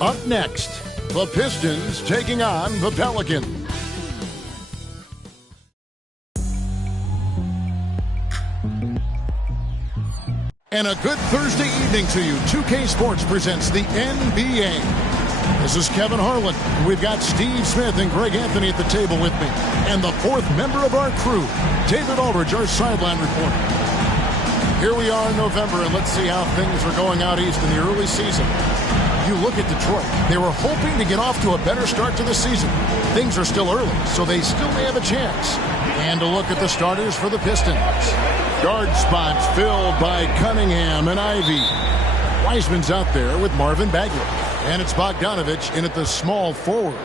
Up next, the Pistons taking on the Pelicans. And a good Thursday evening to you. 2K Sports presents the NBA. This is Kevin Harlan. We've got Steve Smith and Greg Anthony at the table with me. And the fourth member of our crew, David Aldridge, our sideline reporter. Here we are in November, and let's see how things are going out east in the early season. You look at Detroit. They were hoping to get off to a better start to the season. Things are still early, so they still may have a chance. And a look at the starters for the Pistons. Guard spots filled by Cunningham and Ivy. Wiseman's out there with Marvin Bagley. And it's Bogdanovich in at the small forward.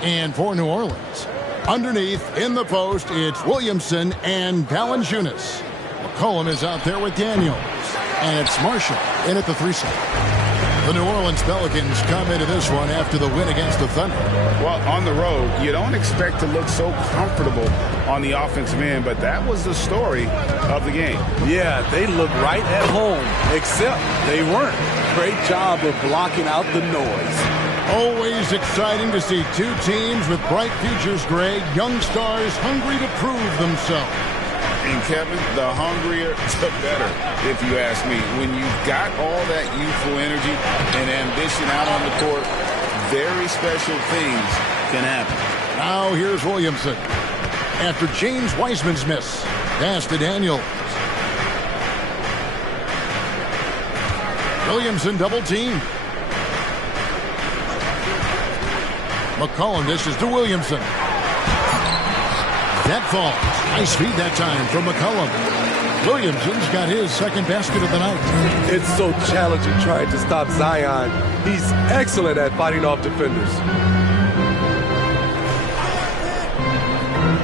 And for New Orleans, underneath in the post, it's Williamson and Valanciunas. McCollum is out there with Daniels. And it's Marshall in at the 3-side. The New Orleans Pelicans come into this one after the win against the Thunder. Well, on the road, you don't expect to look so comfortable on the offensive end, but that was the story of the game. Yeah, they look right at home, except they weren't. Great job of blocking out the noise. Always exciting to see two teams with bright futures, Greg. Young stars hungry to prove themselves. And Kevin, the hungrier, the better, if you ask me. When you've got all that youthful energy and ambition out on the court, very special things can happen. Now here's Williamson. After James Wiseman's miss, pass to Daniels. Williamson double team. McCollum dishes to Williamson. That falls. Nice feed that time from McCollum. Williamson's got his second basket of the night. It's so challenging trying to stop Zion. He's excellent at fighting off defenders.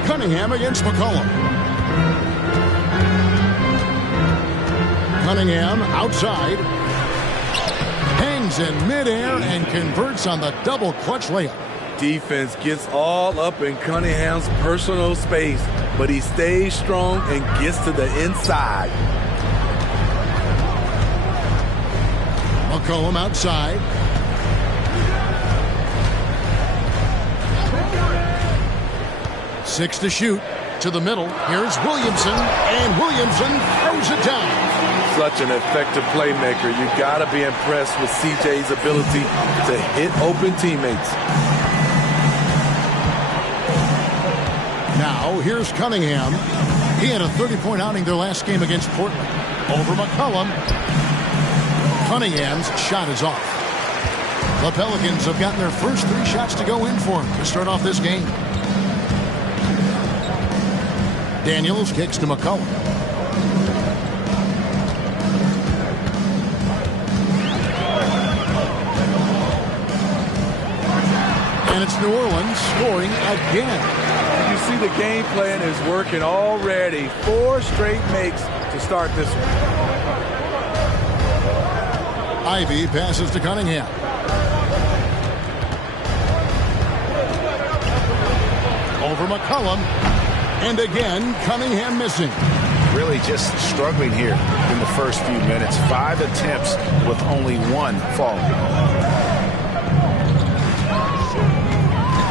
Cunningham against McCollum. Cunningham outside. Hangs in midair and converts on the double clutch layup. Defense gets all up in Cunningham's personal space, but he stays strong and gets to the inside. McCollum outside. Six to shoot. To the middle. Here's Williamson, and Williamson throws it down. Such an effective playmaker. You got to be impressed with CJ's ability to hit open teammates. Now, here's Cunningham. He had a 30-point outing their last game against Portland. Over McCollum. Cunningham's shot is off. The Pelicans have gotten their first 3 shots to go in for him to start off this game. Daniels kicks to McCollum. And it's New Orleans scoring again. You see the game plan is working already. 4 straight makes to start this one. Ivy passes to Cunningham. Over McCollum. And again, Cunningham missing. Really just struggling here in the first few minutes. 5 attempts with only 1 falling.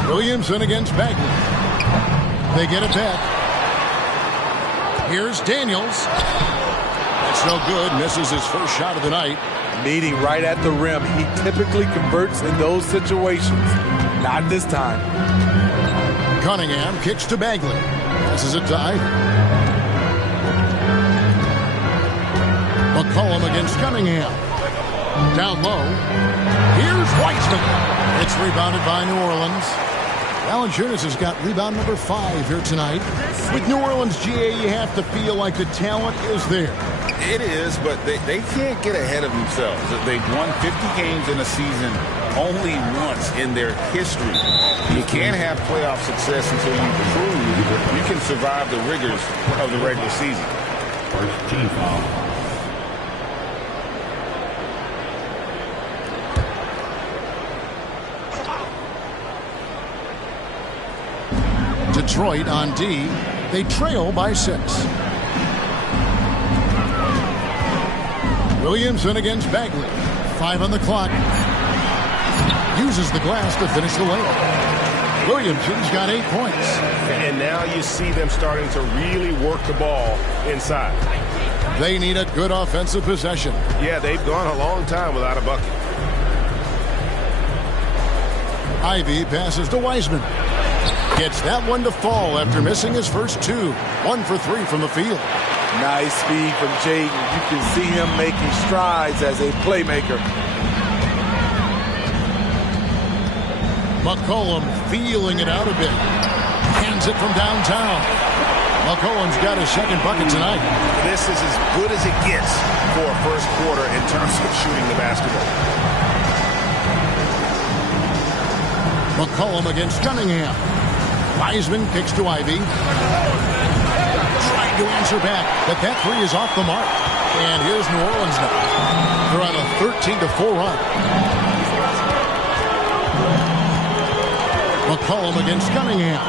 Williamson against Bagley. They get it back. Here's Daniels. That's no good. Misses his first shot of the night. Meeting right at the rim. He typically converts in those situations. Not this time. Cunningham kicks to Bagley. Passes it to Ivy. McCollum against Cunningham. Down low. Here's Wiseman. It's rebounded by New Orleans. Valanciunas has got rebound number 5 here tonight. With New Orleans, GA, you have to feel like the talent is there. It is, but they can't get ahead of themselves. They've won 50 games in a season only once in their history. You can't have playoff success until you prove you can survive the rigors of the regular season. First team foul. Detroit on D. They trail by 6. Williamson against Bagley. 5 on the clock. uses the glass to finish the layup. Williamson's got 8 points. And now you see them starting to really work the ball inside. They need a good offensive possession. Yeah, they've gone a long time without a bucket. Ivy passes to Wiseman. Gets that one to fall after missing his first 2. 1 for 3 from the field. Nice speed from Jaden. You can see him making strides as a playmaker. McCollum feeling it out a bit. Hands it from downtown. McCollum's got his second bucket tonight. This is as good as it gets for a first quarter in terms of shooting the basketball. McCollum against Cunningham. Wiseman kicks to Ivy. Trying to answer back, but that 3 is off the mark. And here's New Orleans now. They're on a 13-4 run. McCollum against Cunningham.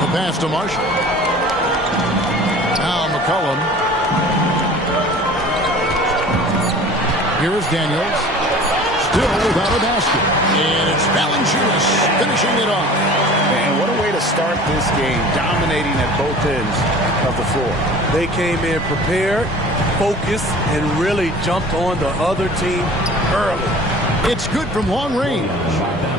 The pass to Marshall. Now McCollum. Here's Daniels. Still without a basket. And it's Valanciunas finishing it off. And what a way to start this game, dominating at both ends of the floor. They came in prepared, focused, and really jumped on the other team early. It's good from long range.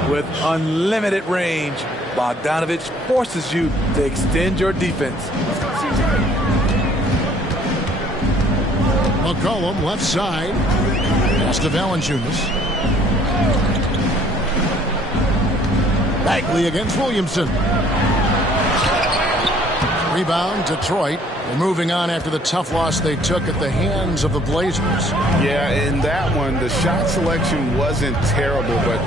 With unlimited range, Bogdanovich forces you to extend your defense. McCollum left side. Pass to Valanciunas. Bagley against Williamson. Rebound, Detroit. They're moving on after the tough loss they took at the hands of the Blazers. Yeah, in that one, the shot selection wasn't terrible, but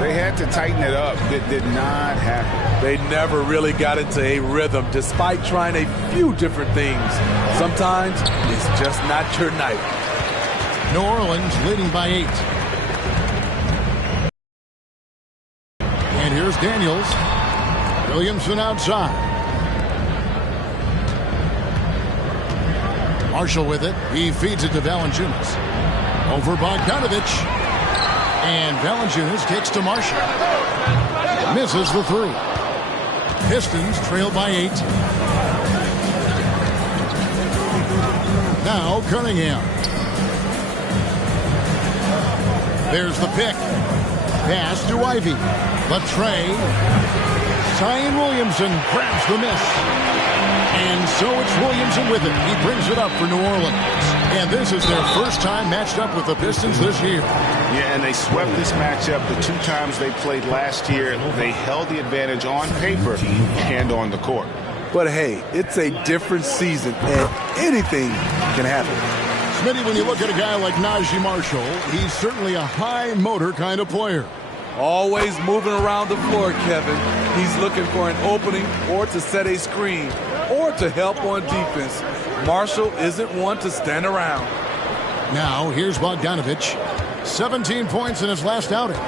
they had to tighten it up. It did not happen. They never really got into a rhythm, despite trying a few different things. Sometimes it's just not your night. New Orleans leading by 8. And here's Daniels. Williamson outside. Marshall with it. He feeds it to Valanciunas. Over Bogdanovich. And Valanciunas kicks to Marshall. Misses the 3. Pistons trail by 8. Now Cunningham. There's the pick. Pass to Ivy. Latrey. Zion Williamson grabs the miss. And so it's Williamson with it. He brings it up for New Orleans. And this is their first time matched up with the Pistons this year. Yeah, and they swept this matchup the 2 times they played last year. They held the advantage on paper and on the court. But hey, it's a different season, and anything can happen. Smitty, when you look at a guy like Najee Marshall, he's certainly a high-motor kind of player. Always moving around the floor, Kevin. He's looking for an opening or to set a screen or to help on defense. Marshall isn't one to stand around. Now, here's Bogdanovich. 17 points in his last outing.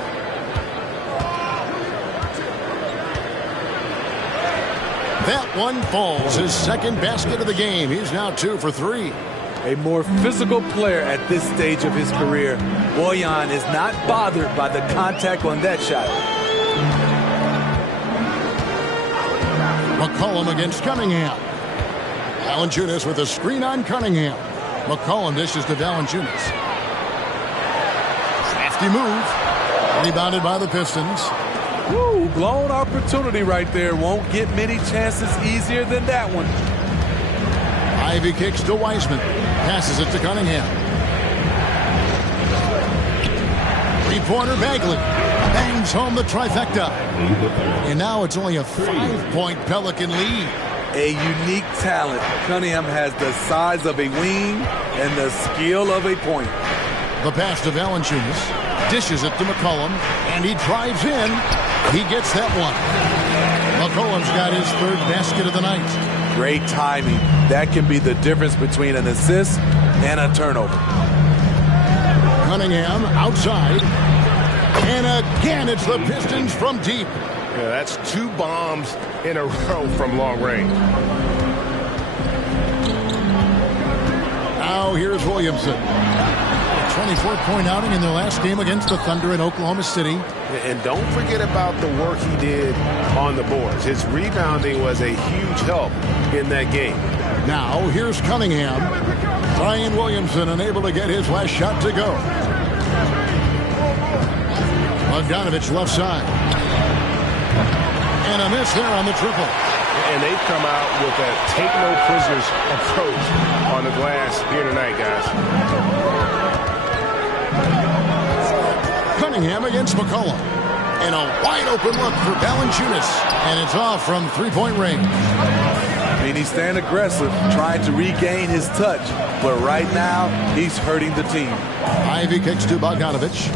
That one falls. His second basket of the game. He's now 2 for 3. A more physical player at this stage of his career. Bojan is not bothered by the contact on that shot. McCollum against Cunningham. Valanciunas with a screen on Cunningham. McCollum dishes to Valanciunas. Crafty move. Rebounded by the Pistons. Woo, blown opportunity right there. Won't get many chances easier than that one. Ivy kicks to Wiseman. Passes it to Cunningham. Three-pointer Bagley. Bangs home the trifecta. And now it's only a 5-point Pelican lead. A unique talent. Cunningham has the size of a wing and the skill of a point. The pass to Valanciunas. Dishes it to McCollum. And he drives in. He gets that one. McCollum's got his 3rd basket of the night. Great timing. That can be the difference between an assist and a turnover. Cunningham outside. And again, it's the Pistons from deep. Yeah, that's 2 bombs in a row from long range. Now here's Williamson. 24-point outing in their last game against the Thunder in Oklahoma City. And don't forget about the work he did on the boards. His rebounding was a huge help in that game. Now, here's Cunningham. Zion Williamson unable to get his last shot to go. Bogdanovich left side. And a miss there on the triple. And they've come out with a take-no-prisoners approach on the glass here tonight, guys. Cunningham against McCollum. And a wide-open look for Valanciunas. And it's off from three-point range. I mean, he's staying aggressive, trying to regain his touch. But right now, he's hurting the team. Ivy kicks to Bogdanovich.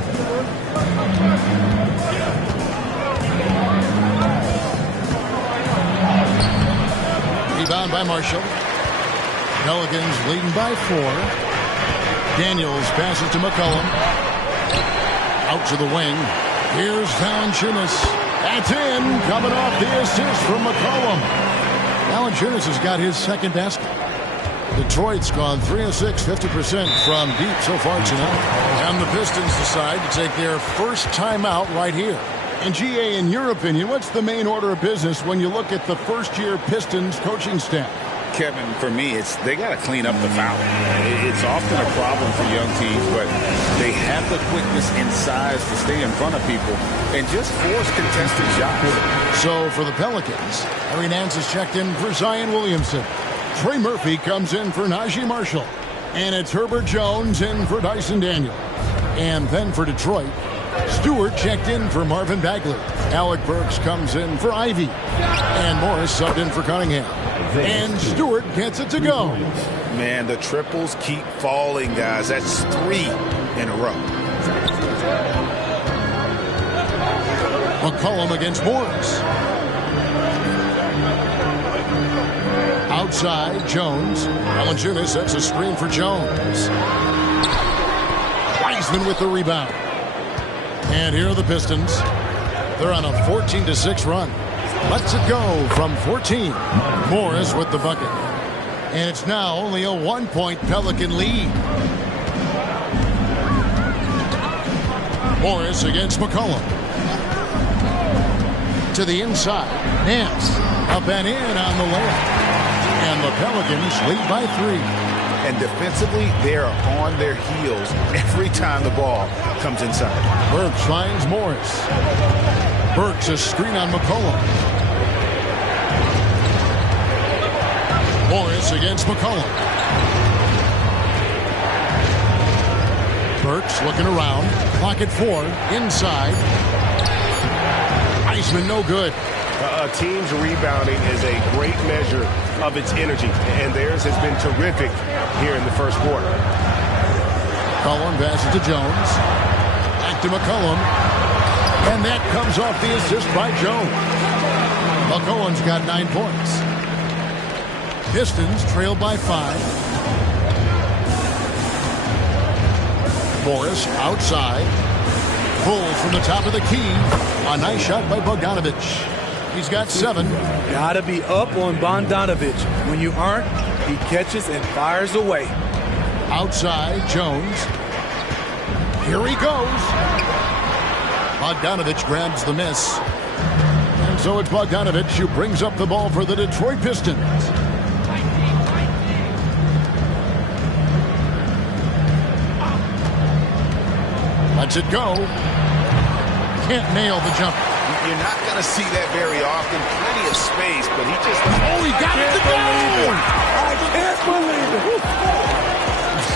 Rebound by Marshall. Pelicans leading by 4. Daniels passes to McCollum. Out to the wing. Here's Valanciunas. That's in. Coming off the assist from McCollum. Valanciunas has got his second basket. Detroit's gone 3 of 6, 50% from deep so far tonight. And the Pistons decide to take their first timeout right here. And GA, in your opinion, what's the main order of business when you look at the first-year Pistons coaching staff? Kevin, for me, they got to clean up the foul. It's often a problem for young teams, but they have the quickness and size to stay in front of people and just force contested shots. So for the Pelicans, Harry Nance is checked in for Zion Williamson. Trey Murphy comes in for Najee Marshall. And it's Herbert Jones in for Dyson Daniels. And then for Detroit, Stewart checked in for Marvin Bagley. Alec Burks comes in for Ivy. And Morris subbed in for Cunningham. And Stewart gets it to go. Man, the triples keep falling, guys. That's 3 in a row. McCollum against Morris. Outside, Jones. Valanciunas sets a screen for Jones. Wiseman with the rebound. And here are the Pistons. They're on a 14-6 run. Lets it go from 14. Morris with the bucket. And it's now only a 1-point Pelican lead. Morris against McCollum. To the inside. Nance up and in on the layup. And the Pelicans lead by 3. And defensively, they are on their heels every time the ball comes inside. Burks finds Morris. Burks a screen on McCollum. Morris against McCollum. Burks looking around. Clock at 4. Inside. Wiseman no good. A team's rebounding is a great measure of its energy, and theirs has been terrific here in the first quarter. McCollum passes to Jones. Back to McCollum. And that comes off the assist by Jones. McCollum's got 9 points. Pistons trail by 5. Morris outside. Pulls from the top of the key. A nice shot by Bogdanovich. He's got 7. Gotta be up on Bogdanovich. When you aren't, he catches and fires away. Outside, Jones. Here he goes. Bogdanovich grabs the miss. And so it's Bogdanovich who brings up the ball for the Detroit Pistons. Lets it go. Can't nail the jumper. You're not going to see that very often. Plenty of space, but he just... Oh, he got it to go! I can't believe it!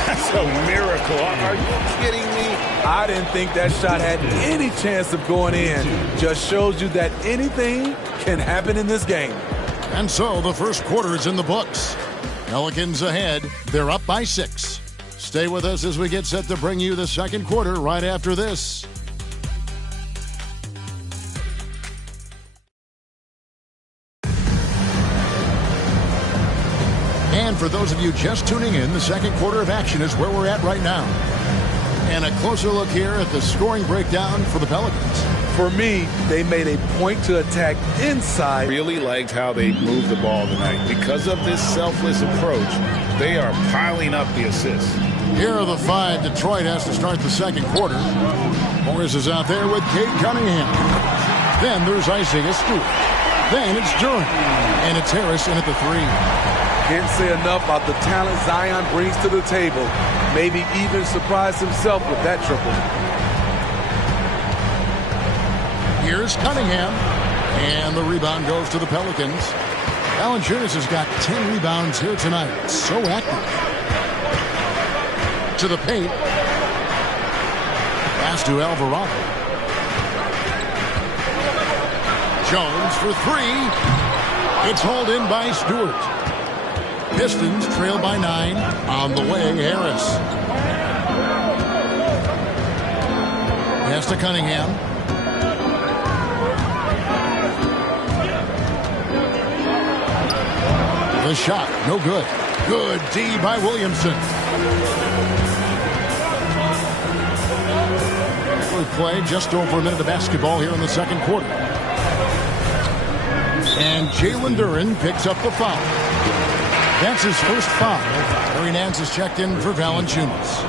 That's a miracle. Are you kidding me? I didn't think that shot had any chance of going in. Just shows you that anything can happen in this game. And so the first quarter is in the books. Pelicans ahead. They're up by 6. Stay with us as we get set to bring you the second quarter right after this. And for those of you just tuning in, the second quarter of action is where we're at right now. And a closer look here at the scoring breakdown for the Pelicans. For me, they made a point to attack inside. Really liked how they moved the ball tonight. Because of this selfless approach, they are piling up the assists. Here are the 5 Detroit has to start the second quarter. Morris is out there with Cade Cunningham. Then there's Isaiah Stewart. Then it's Duren. And it's Harris in at the 3. Can't say enough about the talent Zion brings to the table. Maybe even surprise himself with that triple. Here's Cunningham. And the rebound goes to the Pelicans. Valanciunas has got 10 rebounds here tonight. So active. To the paint. Pass to Alvarado. Jones for 3. It's hauled in by Stewart. Pistons trail by 9. On the way, Harris. Pass to Cunningham. The shot, no good. Good D by Williamson. Good play, just over a minute of basketball here in the second quarter. And Jalen Duren picks up the foul. That's his first foul. Larry Nance is checked in for Valanciunas.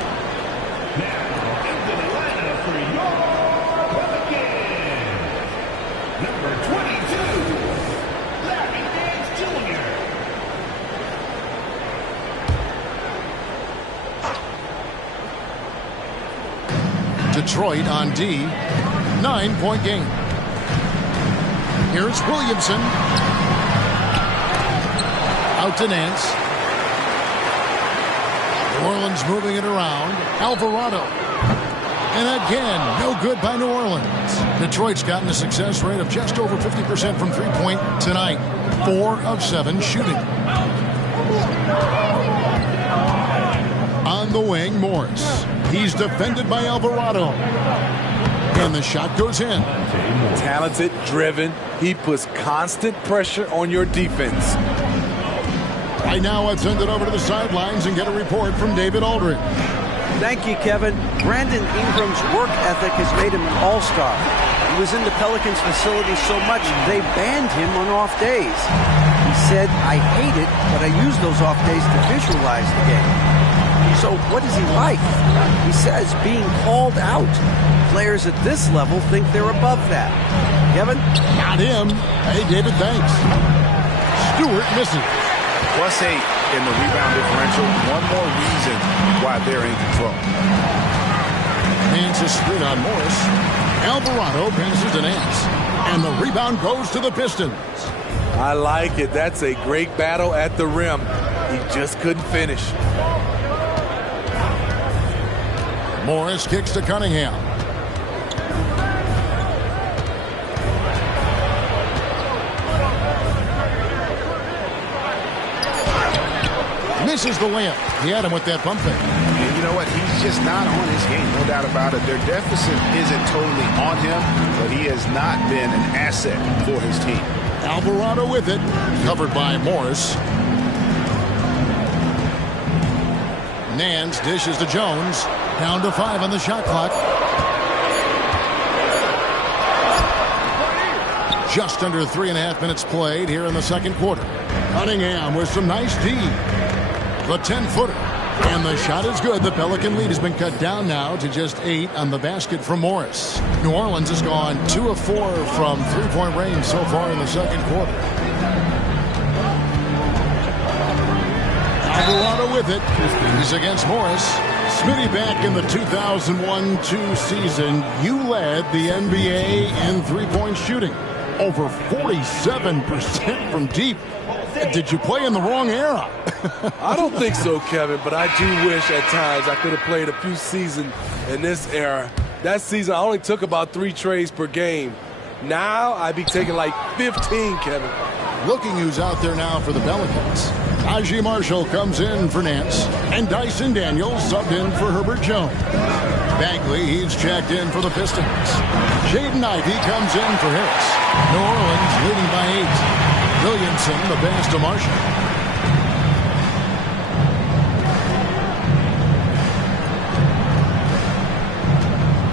Detroit on D. 9-point game. Here's Williamson. Out to Nance. New Orleans moving it around. Alvarado. And again, no good by New Orleans. Detroit's gotten a success rate of just over 50% from three-point tonight. 4 of 7 shooting. On the wing, Morris. He's defended by Alvarado. And the shot goes in. Talented, driven. He puts constant pressure on your defense. Right now, let's send it over to the sidelines and get a report from David Aldridge. Thank you, Kevin. Brandon Ingram's work ethic has made him an all-star. He was in the Pelicans facility so much they banned him on off days. He said, "I hate it, but I use those off days to visualize the game." So what is he like? He says being called out. Players at this level think they're above that. Kevin? Not him. Hey, David, thanks. Stewart misses. +8 in the rebound differential. One more reason why they're in control. Nance is screen on Morris. Alvarado passes to Nance. And the rebound goes to the Pistons. I like it. That's a great battle at the rim. He just couldn't finish. Morris kicks to Cunningham. Misses the layup. He had him with that pump fake. And you know what? He's just not on his game. No doubt about it. Their deficit isn't totally on him, but he has not been an asset for his team. Alvarado with it. Covered by Morris. Nance dishes to Jones. Down to 5 on the shot clock. Just under 3.5 minutes played here in the second quarter. Cunningham with some nice D. The 10-footer. And the shot is good. The Pelican lead has been cut down now to just 8 on the basket from Morris. New Orleans has gone 2 of 4 from three-point range so far in the second quarter. Alvarado with it. He's against Morris. Smitty, back in the 2001-2 season, you led the NBA in three-point shooting. Over 47% from deep. Did you play in the wrong era? I don't think so, Kevin, but I do wish at times I could have played a few seasons in this era. That season, I only took about 3 trades per game. Now, I'd be taking like 15, Kevin. Looking who's out there now for the Pelicans. Najee Marshall comes in for Nance, and Dyson Daniels subbed in for Herbert Jones. Bagley, he's checked in for the Pistons. Jaden Ivey comes in for Harris. New Orleans leading by 8. Williamson, the pass to Marshall.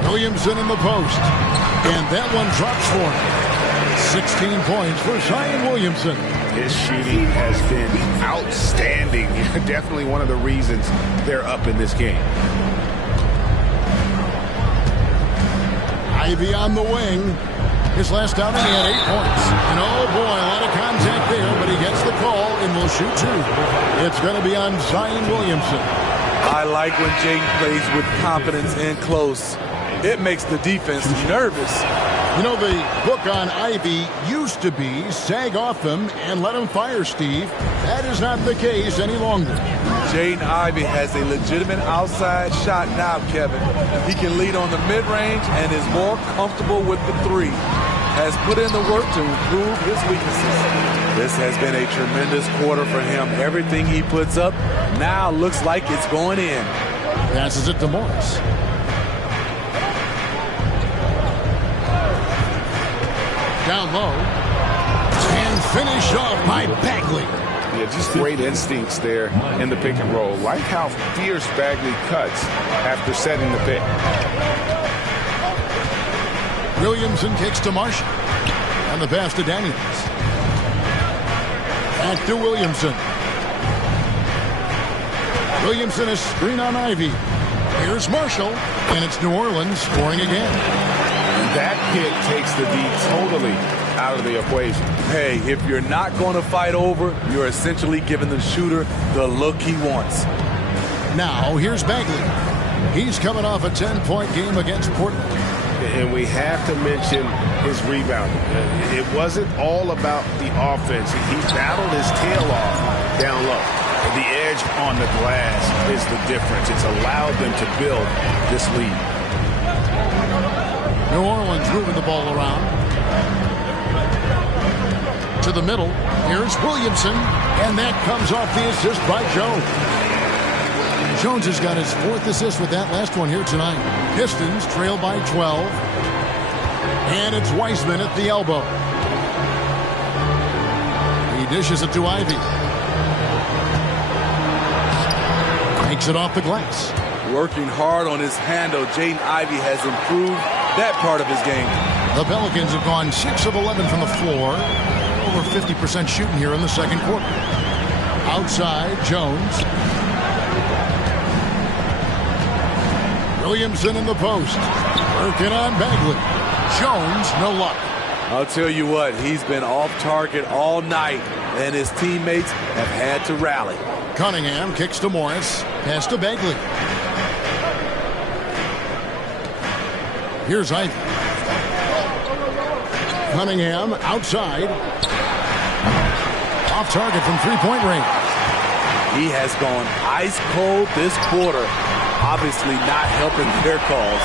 Williamson in the post. And that one drops for him. 16 points for Zion Williamson. His shooting has been outstanding. Definitely one of the reasons they're up in this game. Ivy on the wing. His last outing, he had 8 points. And oh boy, a lot of contact there, but he gets the call and will shoot 2. It's going to be on Zion Williamson. I like when Jaden plays with confidence and close. It makes the defense nervous. You know, the book on Ivy used to be sag off him and let him fire, Steve. That is not the case any longer. Jaden Ivey has a legitimate outside shot now, Kevin. He can lead on the mid-range and is more comfortable with the 3. Has put in the work to improve his weaknesses. This has been a tremendous quarter for him. Everything he puts up now looks like it's going in. Passes it to Morris. Down low. And finished off by Bagley. Yeah, just great instincts there in the pick and roll. Like how fierce Bagley cuts after setting the pick. Williamson kicks to Marshall. And the pass to Daniels. Back to Williamson. Williamson is screen on Ivy. Here's Marshall. And it's New Orleans scoring again. That pick takes the D totally out of the equation. Hey, if you're not going to fight over, you're essentially giving the shooter the look he wants. Now, here's Bagley. He's coming off a 10-point game against Portland. And we have to mention his rebounding. It wasn't all about the offense. He battled his tail off down low. The edge on the glass is the difference. It's allowed them to build this lead. New Orleans moving the ball around. To the middle. Here's Williamson. And that comes off the assist by Jones. Jones has got his 4th assist with that last one here tonight. Pistons trail by 12. And it's Wiseman at the elbow. He dishes it to Ivy. Takes it off the glass. Working hard on his handle, Jaden Ivey has improved that part of his game. The Pelicans have gone 6 of 11 from the floor. Over 50% shooting here in the second quarter. Outside, Jones. Williamson in the post. Working on Bagley. Jones, no luck. I'll tell you what, he's been off target all night, and his teammates have had to rally. Cunningham kicks to Morris. Pass to Bagley. Here's Ivy. Cunningham outside. Off target from three-point range. He has gone ice cold this quarter. Obviously not helping their cause.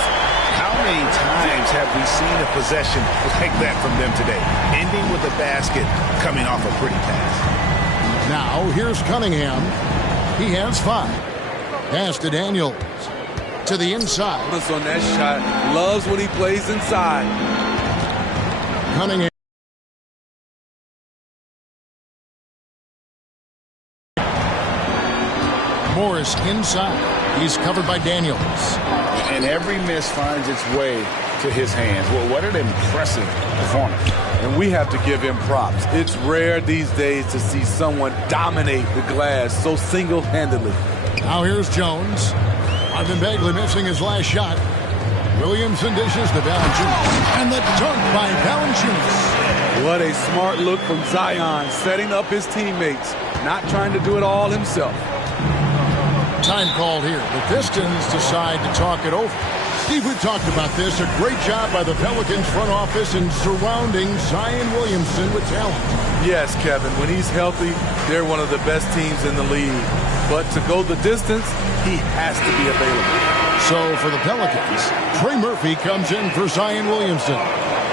How many times have we seen a possession like that from them today? Ending with a basket, coming off a pretty pass. Now, here's Cunningham. He has 5. Pass to Daniels. To the inside. On that shot, loves when he plays inside. Cunningham. Morris inside. He's covered by Daniels. And every miss finds its way to his hands. Well, what an impressive performance. And we have to give him props. It's rare these days to see someone dominate the glass so single-handedly. Now here's Jones. Ivan Bagley missing his last shot. Williamson dishes to Valanciunas. And the dunk by Valanciunas. What a smart look from Zion, setting up his teammates, not trying to do it all himself. Time called here. The Pistons decide to talk it over. Steve, we've talked about this. A great job by the Pelicans front office in surrounding Zion Williamson with talent. Yes, Kevin. When he's healthy, they're one of the best teams in the league. But to go the distance, he has to be available. So for the Pelicans, Trey Murphy comes in for Zion Williamson.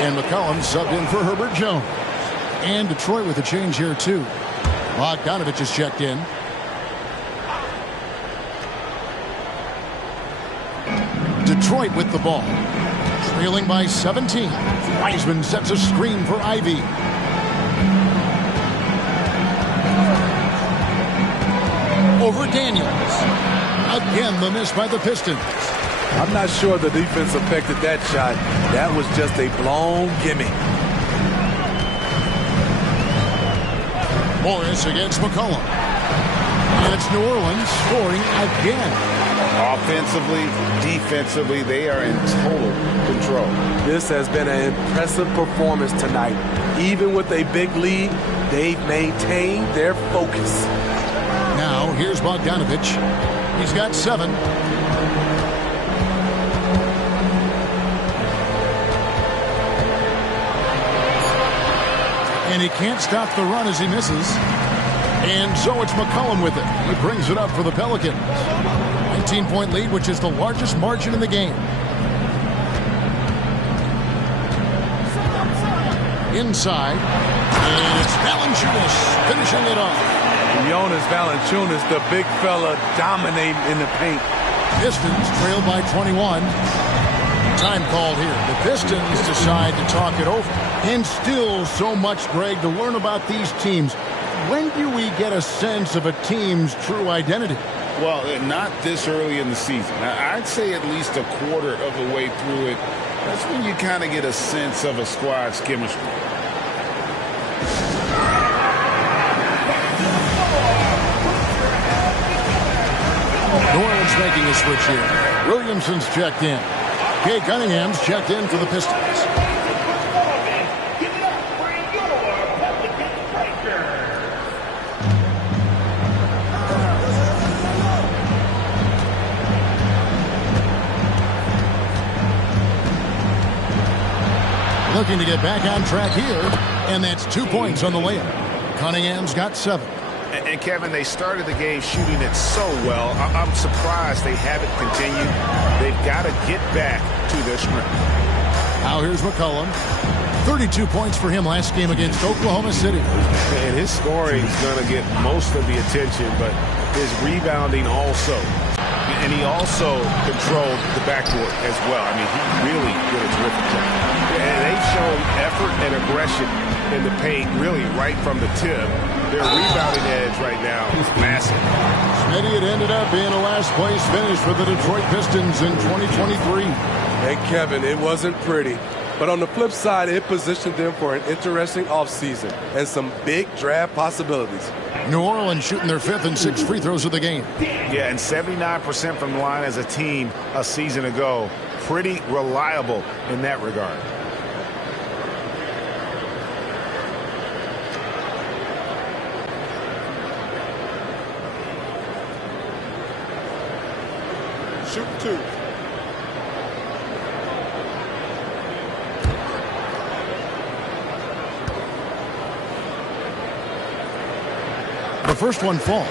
And McCollum subbed in for Herbert Jones. And Detroit with a change here, too. Bogdanovich is checked in. Detroit with the ball. Trailing by 17. Wiseman sets a screen for Ivy. Over Daniels. Again, the miss by the Pistons. I'm not sure the defense affected that shot. That was just a blown gimme. Morris against McCollum. And it's New Orleans scoring again. Offensively, defensively, they are in total control. This has been an impressive performance tonight. Even with a big lead, they've maintained their focus. Now, here's Bogdanovich. He's got 7. And he can't stop the run as he misses. And so it's McCollum with it. He brings it up for the Pelicans. 19-point lead, which is the largest margin in the game. Inside. And it's Valanciunas finishing it off. Jonas Valanciunas, the big fella, dominating in the paint. Pistons trailed by 21. Time called here. The Pistons decide to talk it over. And still so much, Greg, to learn about these teams. When do we get a sense of a team's true identity? Well, not this early in the season. I'd say at least a quarter of the way through it. That's when you kind of get a sense of a squad's chemistry. New Orleans making a switch here. Williamson's checked in. Kay Cunningham's checked in for the Pistons. Looking to get back on track here, and that's 2 points on the layup. Cunningham's got 7. And Kevin, they started the game shooting it so well. I'm surprised they haven't continued. They've got to get back to their strength. Now here's McCollum. 32 points for him last game against Oklahoma City. And his scoring is going to get most of the attention, but his rebounding also. And he also controlled the backcourt as well. I mean, he really did a terrific job. And they've shown effort and aggression in the paint, really right from the tip. Their rebounding edge right now is massive. Smitty, it ended up being a last-place finish for the Detroit Pistons in 2023. Hey, Kevin, it wasn't pretty. But on the flip side, it positioned them for an interesting offseason and some big draft possibilities. New Orleans shooting their 5th and 6th free throws of the game. Yeah, and 79% from the line as a team a season ago. Pretty reliable in that regard. Shoot 2. The first one falls.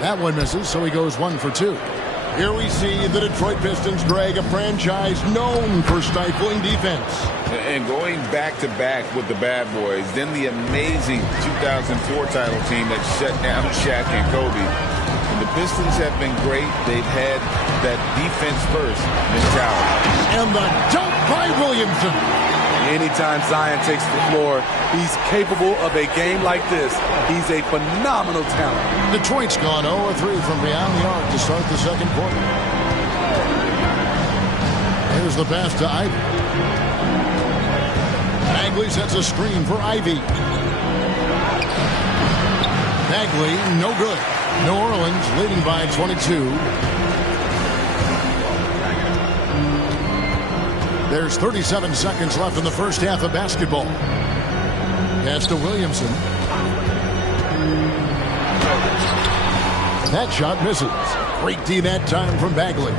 That one misses, so he goes 1 for 2. Here we see the Detroit Pistons, Greg, a franchise known for stifling defense. And going back-to-back with the bad boys, then the amazing 2004 title team that shut down Shaq and Kobe. And the Pistons have been great. They've had that defense-first mentality. And the dunk by Williamson. Anytime Zion takes the floor, he's capable of a game like this. He's a phenomenal talent. Detroit's gone 0-3 from beyond the arc to start the second quarter. Here's the pass to Ivy. Bagley sets a screen for Ivy. Bagley, no good. New Orleans leading by 22. There's 37 seconds left in the first half of basketball. Pass to Williamson. That shot misses. Great D that time from Bagley.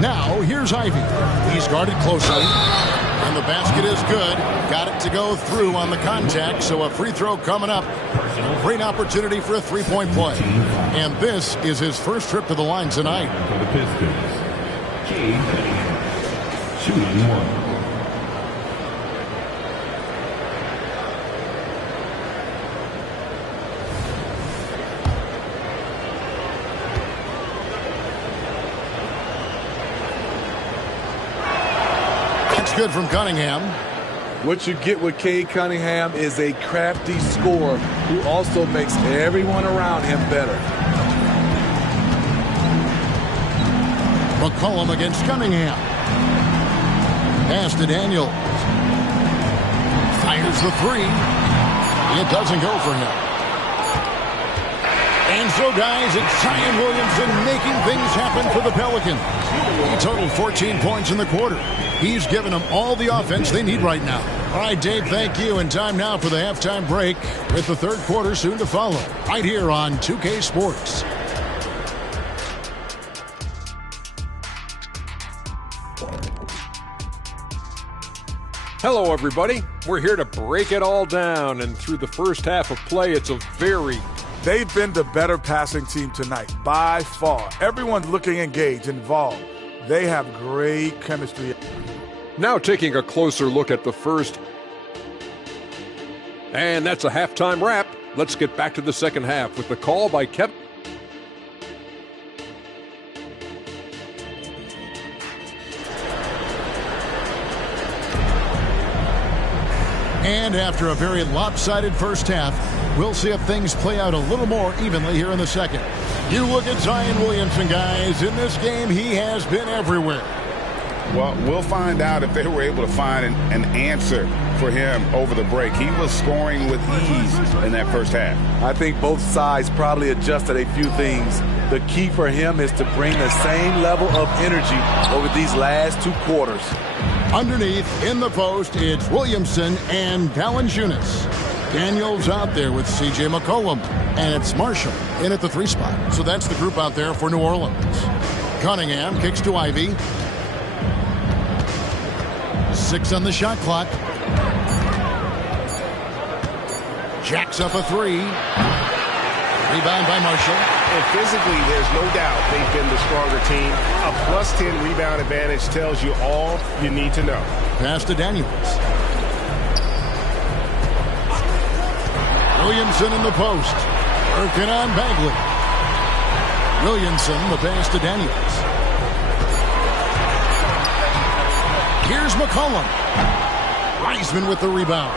Now, here's Ivy. He's guarded closely. And the basket is good. Got it to go through on the contact, so a free throw coming up. Great opportunity for a three-point play. And this is his first trip to the line tonight. For the Pistons, Cade Cunningham, shooting 1. Good from Cunningham. What you get with Cade Cunningham is a crafty scorer who also makes everyone around him better. McCollum against Cunningham. Pass to Daniels. Fires the three. It doesn't go for him. And so, guys, it's Zion Williamson making things happen for the Pelicans. He totaled 14 points in the quarter. He's given them all the offense they need right now. All right, Dave, thank you. And time now for the halftime break with the third quarter soon to follow. Right here on 2K Sports. Hello, everybody. We're here to break it all down. And through the first half of play, it's a very... They've been the better passing team tonight, by far. Everyone's looking engaged, involved. They have great chemistry. Now taking a closer look at the first. And that's a halftime wrap. Let's get back to the second half with the call by Kevin. And after a very lopsided first half, we'll see if things play out a little more evenly here in the second. You look at Zion Williamson, guys. In this game, he has been everywhere. Well, we'll find out if they were able to find an answer for him over the break. He was scoring with ease in that first half. I think both sides probably adjusted a few things. The key for him is to bring the same level of energy over these last two quarters. Underneath, in the post, it's Williamson and Valanciunas. Daniels out there with C.J. McCollum. And it's Marshall in at the 3 spot. So that's the group out there for New Orleans. Cunningham kicks to Ivy. 6 on the shot clock. Jacks up a 3. Rebound by Marshall. And physically, there's no doubt they've been the stronger team. A +10 rebound advantage tells you all you need to know. Pass to Daniels. Williamson in the post. Working on Bagley. Williamson, the pass to Daniels. Here's McCollum. Wiseman with the rebound.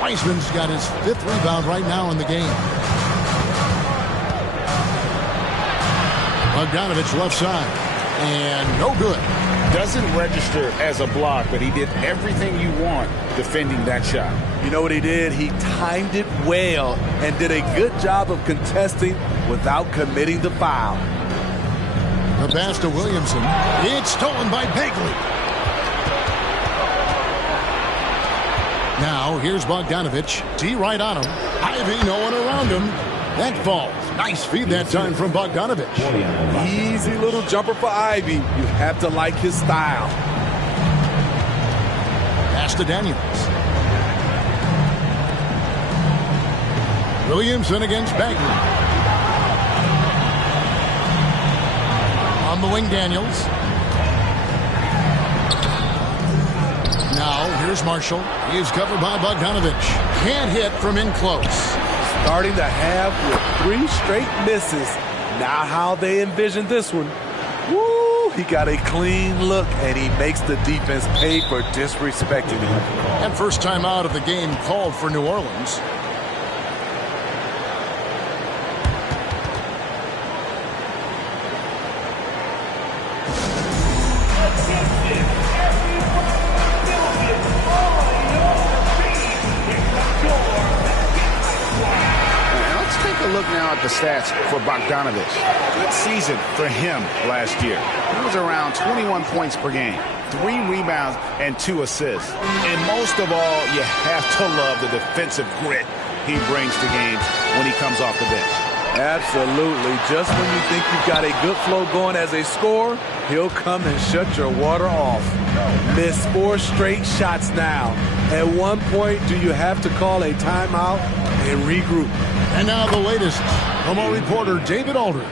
Wiseman's got his 5th rebound right now in the game. Bogdanovich left side. And no good. Doesn't register as a block, but he did everything you want defending that shot. You know what he did? He timed it well and did a good job of contesting without committing the foul. The pass to Williamson. It's stolen by Bagley. Now, here's Bogdanovich. T right on him. Ivy, no one around him. That falls. Nice feed that time from Bogdanovich. Easy little jumper for Ivy. You have to like his style. Pass to Daniels. Williamson against Bagley. On the wing, Daniels. Now, here's Marshall. He's covered by Bogdanovich. Can't hit from in close. Starting the half with 3 straight misses. Not how they envisioned this one. Woo! He got a clean look, and he makes the defense pay for disrespecting him. And first time out of the game called for New Orleans. Look now at the stats for Bogdanovich. Good season for him last year. He was around 21 points per game, 3 rebounds, and 2 assists. And most of all, you have to love the defensive grit he brings to games when he comes off the bench. Absolutely. Just when you think you've got a good flow going as a scorer, he'll come and shut your water off. Missed 4 straight shots now. At one point, do you have to call a timeout and regroup? And now the latest from our reporter, David Aldridge.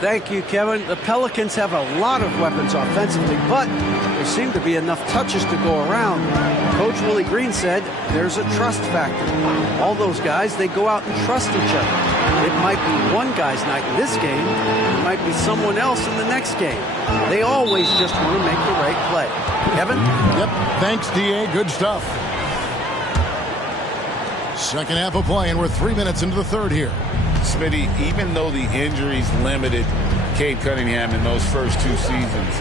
Thank you, Kevin. The Pelicans have a lot of weapons offensively, but there seem to be enough touches to go around. Coach Willie Green said there's a trust factor. All those guys, they go out and trust each other. It might be one guy's night in this game. It might be someone else in the next game. They always just want to make the right play. Kevin? Yep. Thanks, D.A. Good stuff. Second half of play, and we're 3 minutes into the third here. Smitty, even though the injuries limited Cade Cunningham in those first 2 seasons,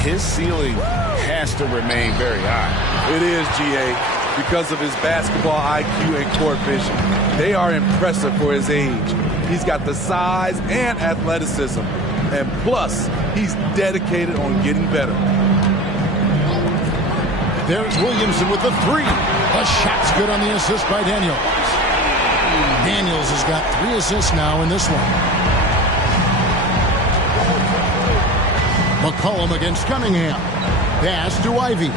his ceiling has to remain very high. It is, G.A., because of his basketball IQ and court vision. They are impressive for his age. He's got the size and athleticism. And plus, he's dedicated on getting better. There's Williamson with the 3. The shot's good on the assist by Daniels. Daniels has got 3 assists now in this one. McCollum against Cunningham. Pass to Ivy.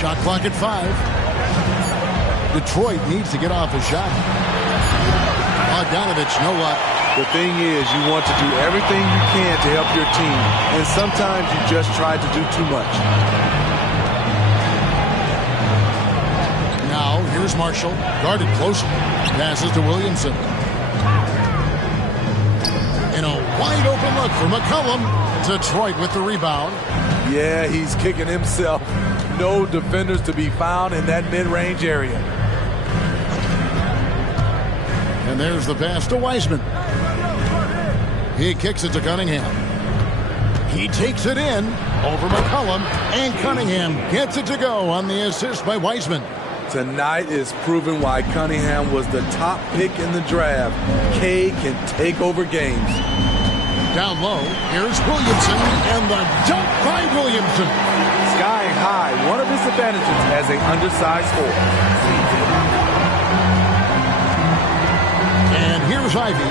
Shot clock at 5. Detroit needs to get off a shot. Bogdanovich, no luck. The thing is, you want to do everything you can to help your team, and sometimes you just try to do too much. Now, here's Marshall, guarded closely. Passes to Williamson. And a wide open look for McCollum. Detroit with the rebound. Yeah, he's kicking himself. No defenders to be found in that mid-range area. And there's the pass to Wiseman. He kicks it to Cunningham. He takes it in over McCollum, and Cunningham gets it to go on the assist by Wiseman. Tonight is proving why Cunningham was the top pick in the draft. Cade can take over games. Down low, here's Williamson, and the dunk by Williamson. Sky high, one of his advantages as an undersized forward. And here's Ivy,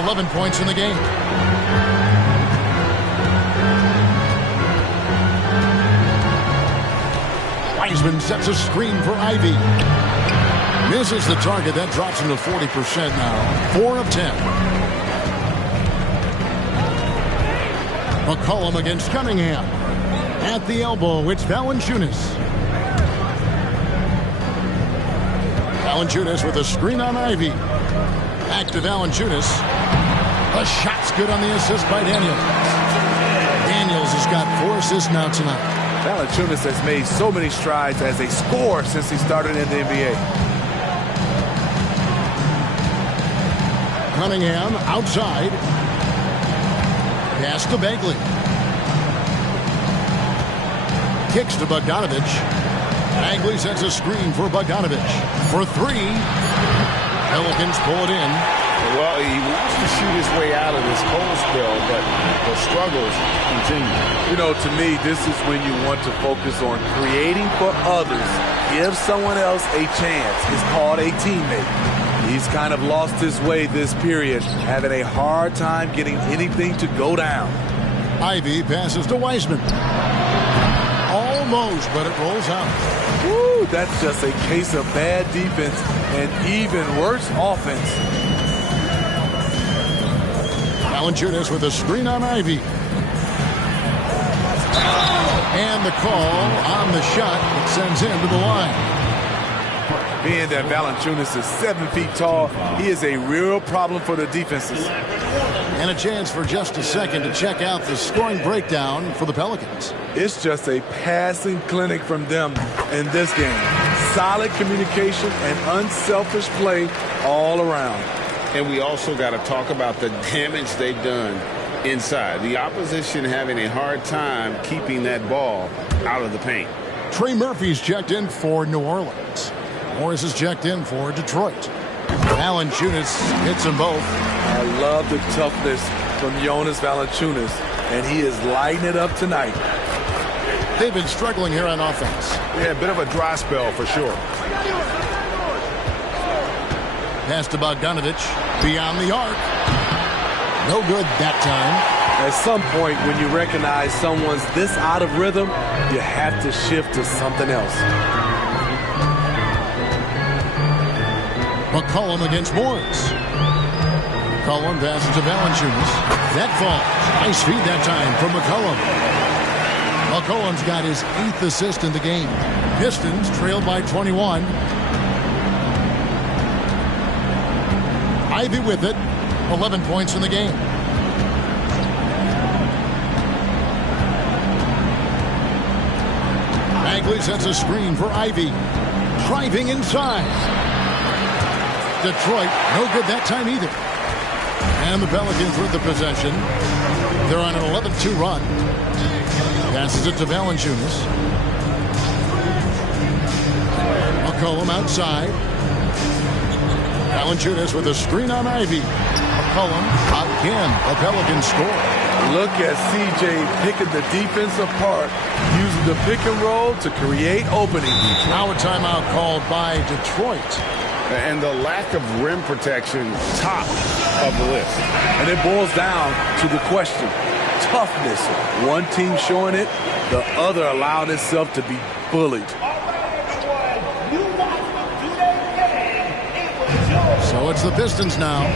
11 points in the game. Wiseman sets a screen for Ivy. Misses the target. That drops him to 40% now. 4 of 10. McCollum against Cunningham. At the elbow, it's Valanciunas. Valanciunas with a screen on Ivy. Back to Valanciunas. The shot's good on the assist by Daniels. Daniels has got 4 assists now tonight. Valanciunas has made so many strides as a scorer since he started in the NBA. Cunningham outside. Pass to Bagley. Kicks to Bogdanovich. Bagley sets a screen for Bogdanovich. For 3. Pelicans pull it in. Well, he wants to shoot his way out of this cold spell, but the struggles continue. You know, to me, this is when you want to focus on creating for others. Give someone else a chance. It's called a teammate. He's kind of lost his way this period, having a hard time getting anything to go down. Ivy passes to Wiseman. Almost, but it rolls out. Woo, that's just a case of bad defense and even worse offense. Valanciunas with a screen on Ivy. And the call on the shot that sends him to the line. Being that Valanciunas is 7 feet tall, he is a real problem for the defenses. And a chance for just a second to check out the scoring breakdown for the Pelicans. It's just a passing clinic from them in this game. Solid communication and unselfish play all around. And we also got to talk about the damage they've done inside. The opposition having a hard time keeping that ball out of the paint. Trey Murphy's checked in for New Orleans. Morris is checked in for Detroit. Valanciunas hits them both. I love the toughness from Jonas Valanciunas, and he is lighting it up tonight. They've been struggling here on offense. Yeah, a bit of a dry spell for sure. Pass to Bogdanovich. Beyond the arc. No good that time. At some point, when you recognize someone's this out of rhythm, you have to shift to something else. McCollum against Morris. McCollum passes to Valanciunas. That falls. Nice feed that time from McCollum. McCollum's got his 8th assist in the game. Pistons trail by 21. Ivy with it. 11 points in the game. Bagley sets a screen for Ivy. Driving inside. Detroit, no good that time either. And the Pelicans with the possession. They're on an 11-2 run. Passes it to Valanciunas. McCollum outside. Valanciunas with a screen on Ivy. McCollum again. A Pelicans score. Look at CJ picking the defense apart, using the pick and roll to create openings. Now a timeout called by Detroit. And the lack of rim protection, top of the list. And it boils down to the question. Toughness. One team showing it, the other allowing itself to be bullied. So it's the Pistons now.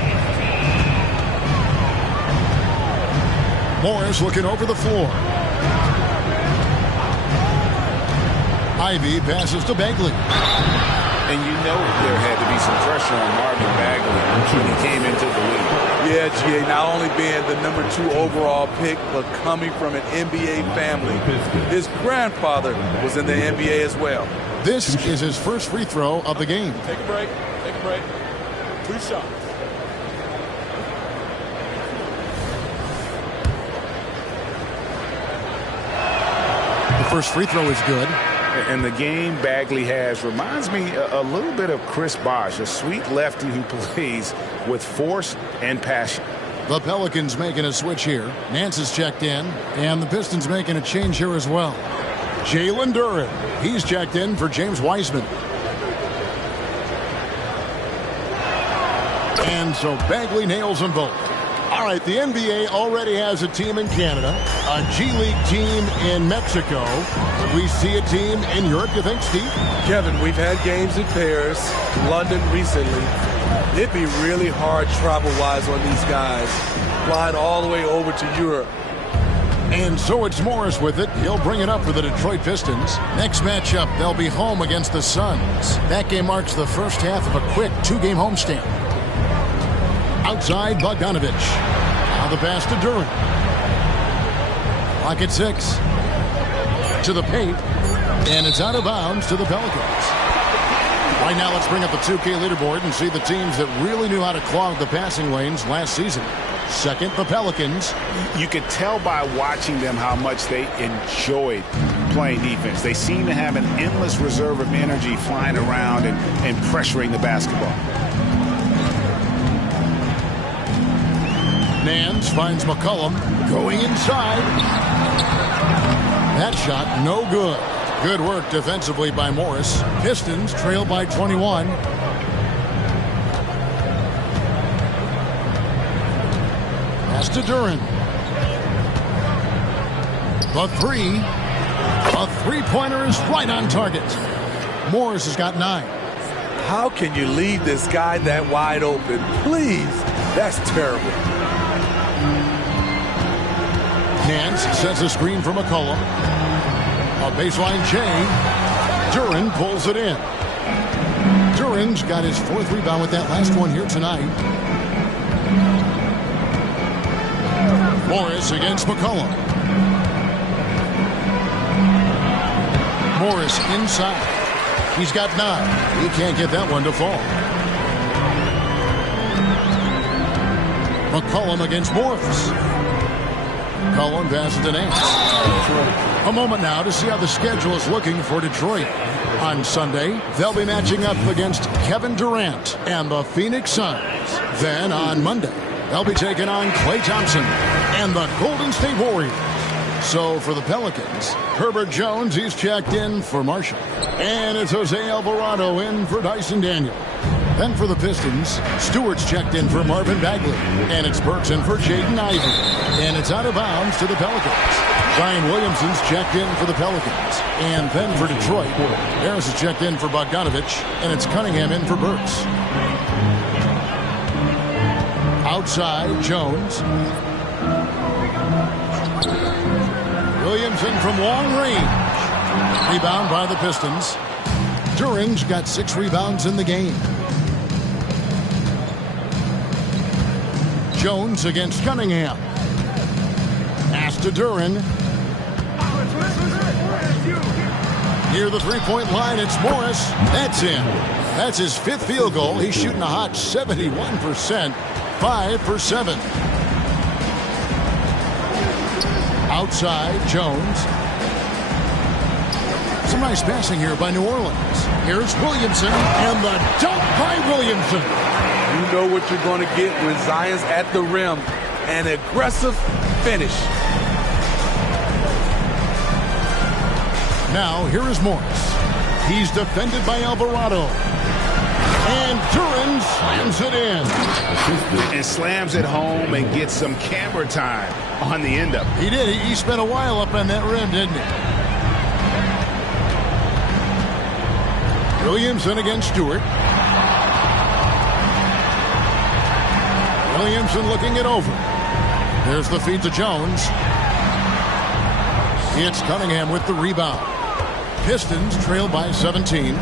Morris looking over the floor. Ivy passes to Bagley. And you know there had to be some pressure on Marvin Bagley when he came into the league. Yeah, GA, not only being the #2 overall pick, but coming from an NBA family. His grandfather was in the NBA as well. This is his first free throw of the game. Take a break. Take a break. 3 shots. The first free throw is good. And the game Bagley has reminds me a little bit of Chris Bosh, a sweet lefty who plays with force and passion. The Pelicans making a switch here. Nance is checked in, and the Pistons making a change here as well. Jalen Duren, he's checked in for James Wiseman. And so Bagley nails them both. All right, the NBA already has a team in Canada, a G League team in Mexico. We see a team in Europe, you think, Steve? Kevin, we've had games in Paris, London recently. It'd be really hard travel-wise on these guys, flying all the way over to Europe. And so it's Morris with it. He'll bring it up for the Detroit Pistons. Next matchup, they'll be home against the Suns. That game marks the first half of a quick 2-game homestand. Outside, Bogdanovich. Now the pass to Duren. Clock at 6. To the paint. And it's out of bounds to the Pelicans. Right now, let's bring up the 2K leaderboard and see the teams that really knew how to clog the passing lanes last season. Second, the Pelicans. You could tell by watching them how much they enjoyed playing defense. They seem to have an endless reserve of energy flying around and pressuring the basketball. Nance finds McCollum going inside. That shot no good. Good work defensively by Morris. Pistons trail by 21. Pass to Duren. The three-pointer is right on target. Morris has got 9. How can you leave this guy that wide open? Please, that's terrible. Nance sets a screen for McCollum. A baseline chain. Duren pulls it in. Duren's got his 4th rebound with that last one here tonight. Morris against McCollum. Morris inside. He's got 9. He can't get that one to fall. McCollum against Morris. McCollum passes to Nance. A moment now to see how the schedule is looking for Detroit. On Sunday, they'll be matching up against Kevin Durant and the Phoenix Suns. Then on Monday, they'll be taking on Klay Thompson and the Golden State Warriors. So for the Pelicans, Herbert Jones, he's checked in for Marshall. And it's Jose Alvarado in for Dyson Daniel. Then for the Pistons, Stewart's checked in for Marvin Bagley. And it's Burks in for Jaden Ivey. And it's out of bounds to the Pelicans. Zion Williamson's checked in for the Pelicans. And then for Detroit, Harris is checked in for Bogdanovich. And it's Cunningham in for Burks. Outside, Jones. Williamson from long range. Rebound by the Pistons. Duran's got 6 rebounds in the game. Jones against Cunningham. Pass to Duran. Near the three-point line, it's Morris. That's in. That's his 5th field goal. He's shooting a hot 71%. 5 for 7. Outside, Jones. Some nice passing here by New Orleans. Here's Williamson, and the dunk by Williamson. You know what you're going to get when Zion's at the rim. An aggressive finish. Now, here is Morris. He's defended by Alvarado. And Duran slams it in. And slams it home and gets some camera time on the end of it. He did. He spent a while up on that rim, didn't he? Williamson against Stewart. Williamson looking it over. There's the feed to Jones. It's Cunningham with the rebound. Pistons trail by 17.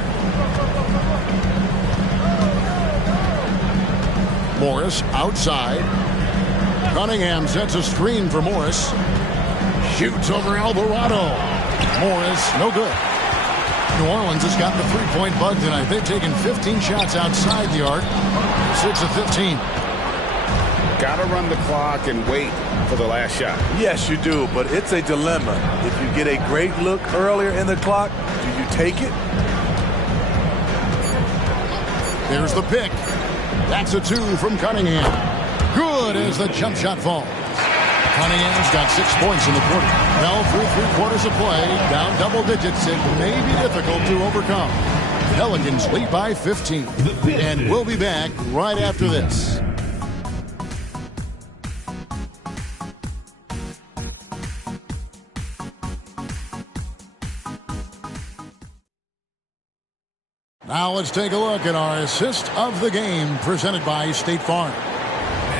Morris outside. Cunningham sets a screen for Morris. Shoots over Alvarado. Morris, no good. New Orleans has got the three-point bug tonight. They've taken 15 shots outside the arc. 6 of 15. Got to run the clock and wait for the last shot. Yes, you do, but it's a dilemma. If you get a great look earlier in the clock, do you take it? There's the pick. That's a 2 from Cunningham. Good as the jump shot falls. Cunningham's got 6 points in the quarter. Well, through 3 quarters of play, down double digits, it may be difficult to overcome. Pelicans lead by 15. And we'll be back right after this. Now let's take a look at our assist of the game presented by State Farm.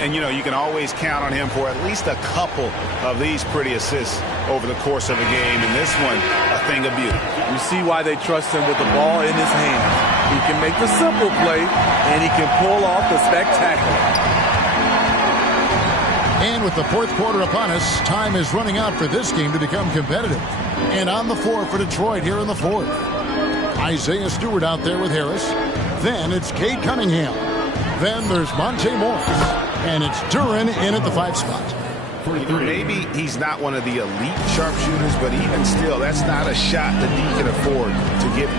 And, you know, you can always count on him for at least a couple of these pretty assists over the course of a game. And this one, a thing of beauty. You see why they trust him with the ball in his hands. He can make the simple play, and he can pull off the spectacular. And with the 4th quarter upon us, time is running out for this game to become competitive. And on the floor for Detroit here in the 4th. Isaiah Stewart out there with Harris. Then it's Cade Cunningham. Then there's Monte Morris. And it's Duran in at the 5 spot. Maybe he's not one of the elite sharpshooters, but even still, that's not a shot that he can afford to give.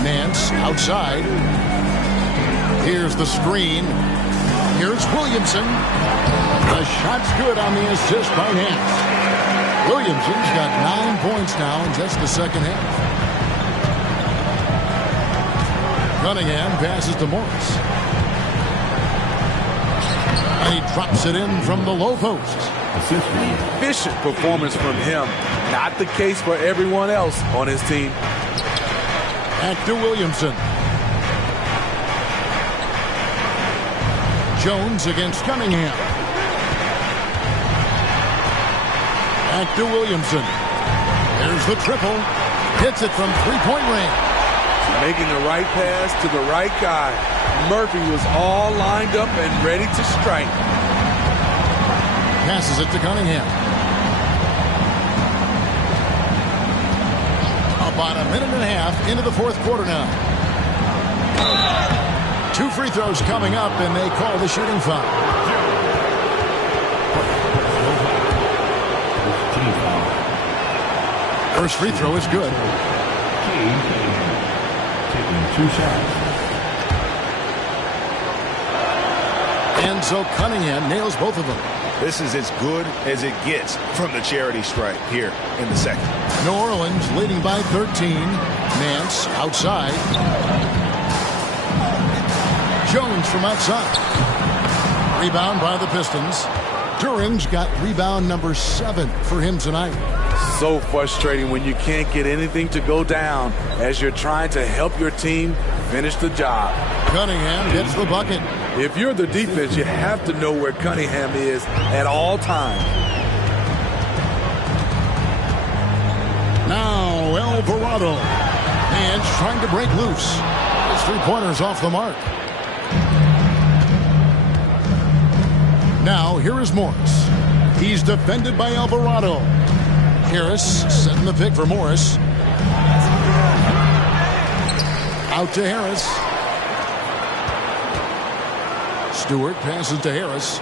Nance outside. Here's the screen. Here's Williamson. The shot's good on the assist by Nance. Williamson's got 9 points now in just the second half. Cunningham passes to Morris. And he drops it in from the low post. Efficient performance from him. Not the case for everyone else on his team. Back to Williamson. Jones against Cunningham. Back to Williamson. There's the triple. Hits it from three-point range. Making the right pass to the right guy. Murphy was all lined up and ready to strike. Passes it to Cunningham. About a minute and a half into the 4th quarter now. 2 free throws coming up, and they call the shooting foul. First free throw is good. Taking 2 shots. And so Cunningham nails both of them. This is as good as it gets from the charity stripe here in the second. New Orleans leading by 13. Nance outside. Jones from outside. Rebound by the Pistons. Duran's got rebound number 7 for him tonight. So frustrating when you can't get anything to go down as you're trying to help your team finish the job. Cunningham gets the bucket. If you're the defense, you have to know where Cunningham is at all times. Alvarado. And trying to break loose. His three-pointer's off the mark. Now, here is Morris. He's defended by Alvarado. Harris setting the pick for Morris. Out to Harris. Stewart passes to Harris.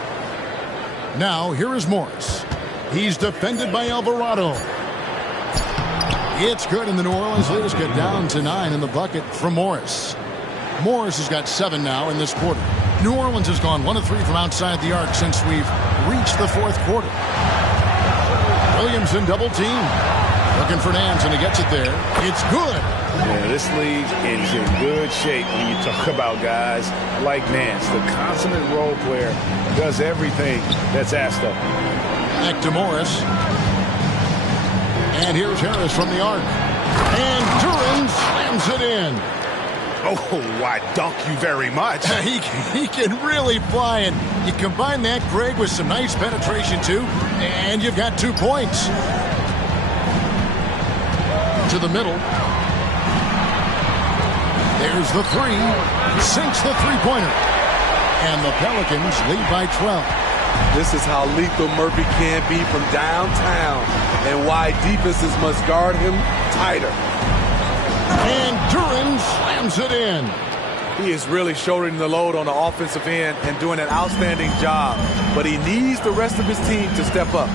Now, here is Morris. He's defended by Alvarado. It's good, and the New Orleans leaders get down to 9 in the bucket from Morris. Morris has got 7 now in this quarter. New Orleans has gone 1 of 3 from outside the arc since we've reached the fourth quarter. Williamson double team. Looking for Nance, and he gets it there. It's good. Yeah, this league is in good shape when you talk about guys like Nance. The consummate role player does everything that's asked of him. Back to Morris. And here's Harris from the arc. And Duran slams it in. Oh, why, dunk you very much. He can really fly, and you combine that, Greg, with some nice penetration, too, and you've got 2 points. To the middle. There's the 3. Sinks the three-pointer. And the Pelicans lead by 12. This is how lethal Murphy can be from downtown and why defenses must guard him tighter. And Duran slams it in. He is really shouldering the load on the offensive end and doing an outstanding job. But he needs the rest of his team to step up.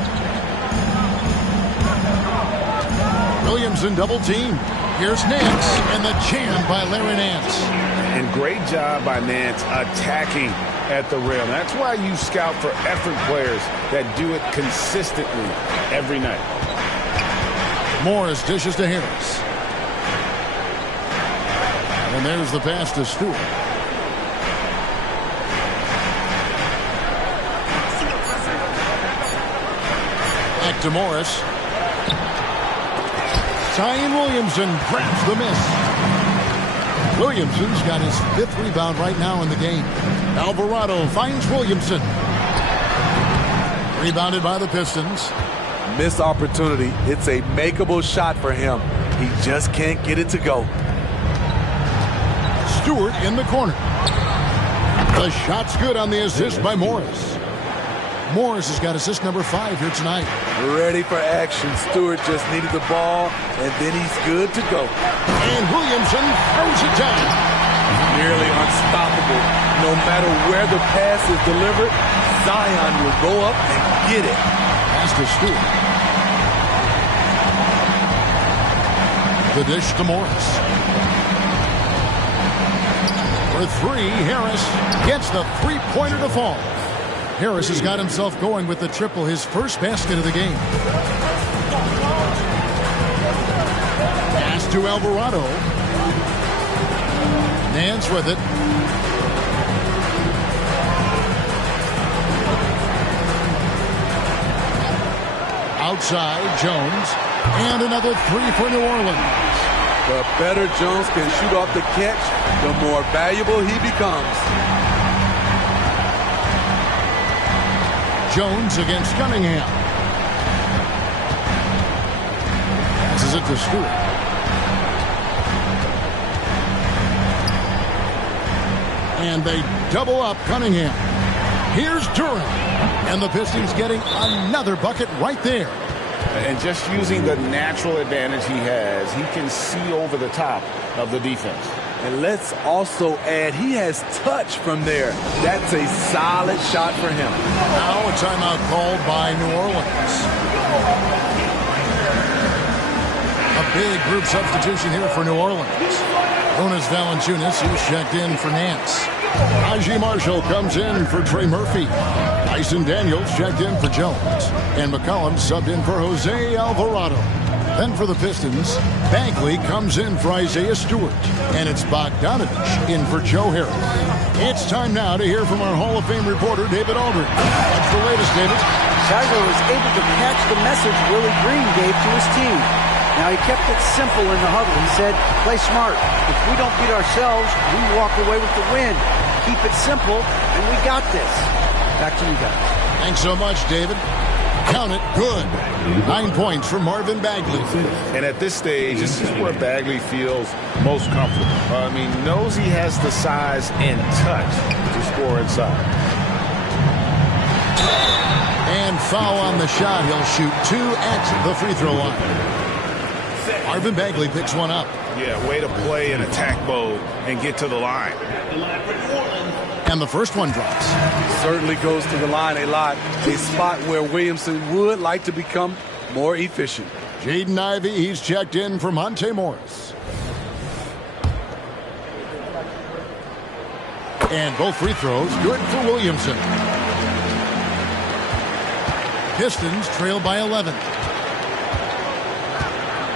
Williamson double team. Here's Nance, and the jam by Larry Nance. And great job by Nance attacking at the rim. That's why you scout for effort players that do it consistently every night. Morris dishes to Harris. And there's the pass to Stewart. Back to Morris. Zion Williamson grabs the miss. Williamson's got his 5th rebound right now in the game. Alvarado finds Williamson. Rebounded by the Pistons. Missed opportunity. It's a makeable shot for him. He just can't get it to go. Stewart in the corner. The shot's good on the assist by Morris. Morris has got assist number 5 here tonight. Ready for action. Stewart just needed the ball, and then he's good to go. And Williamson throws it down. Nearly unstoppable. No matter where the pass is delivered, Zion will go up and get it. Pass to Stewart. The dish to Morris. For 3, Harris gets the three-pointer to fall. Harris has got himself going with the triple, his first basket of the game. Pass to Alvarado. Nance with it. Outside, Jones. And another 3 for New Orleans. The better Jones can shoot off the catch, the more valuable he becomes. Jones against Cunningham. Passes it to Stewart. And they double up Cunningham. Here's Duran. And the Pistons getting another bucket right there. And just using the natural advantage he has, he can see over the top of the defense. And let's also add, he has touch from there. That's a solid shot for him. Now a timeout called by New Orleans. A big group substitution here for New Orleans. Jonas Valanciunas, who's checked in for Nance. Najee Marshall comes in for Trey Murphy. Tyson Daniels checked in for Jones. And McCollum subbed in for Jose Alvarado. Then for the Pistons, Bagley comes in for Isaiah Stewart. And it's Bogdanovich in for Joe Harris. It's time now to hear from our Hall of Fame reporter, David Aldridge. What's the latest, David? Shiloh was able to catch the message Willie Green gave to his team. Now, he kept it simple in the huddle. He said, play smart. If we don't beat ourselves, we walk away with the win. Keep it simple, and we got this. Back to you guys. Thanks so much, David. Count it, good. 9 points for Marvin Bagley. And at this stage, this is where Bagley feels most comfortable. Knows he has the size and touch to score inside. And foul on the shot. He'll shoot 2 at the free throw line. Marvin Bagley picks one up. Yeah, way to play in attack mode and get to the line. And the first one drops. Certainly goes to the line a lot. A spot where Williamson would like to become more efficient. Jaden Ivey, he's checked in for Monte Morris. And both free throws good for Williamson. Pistons trail by 11.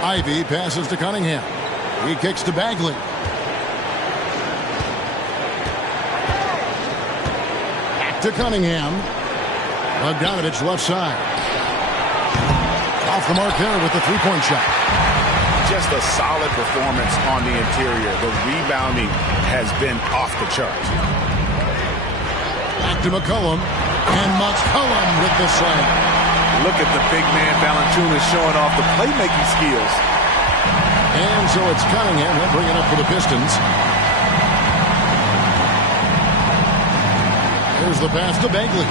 Ivey passes to Cunningham. He kicks to Bagley. Back to Cunningham. Bogdanovich left side. Off the mark there with the three-point shot. Just a solid performance on the interior. The rebounding has been off the charts. Back to McCollum. And McCollum with the slam. Look at the big man Valanciunas showing off the playmaking skills. And so it's Cunningham. He'll bring it up for the Pistons. There's the pass to Bagley.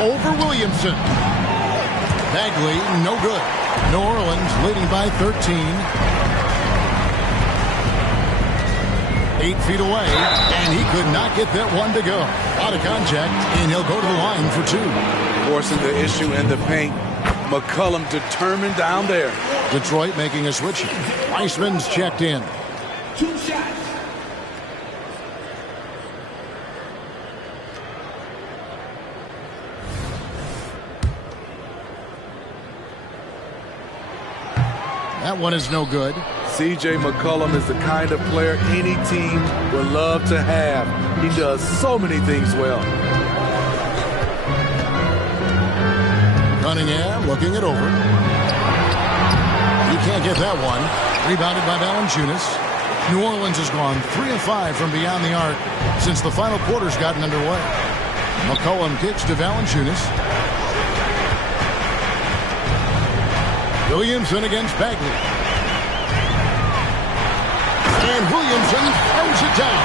Over Williamson. Bagley, no good. New Orleans leading by 13. 8 feet away, and he could not get that one to go. Out of contact, and he'll go to the line for 2. Forcing the issue in the paint. McCollum determined down there. Detroit making a switch. Weissman's checked in. 2 shots. That one is no good. C.J. McCollum is the kind of player any team would love to have. He does so many things well. Cunningham looking it over. He can't get that one. Rebounded by Valanciunas. New Orleans has gone 3 of 5 from beyond the arc since the final quarter's gotten underway. McCollum kicks to Valanciunas. Williamson against Bagley. And Williamson throws it down.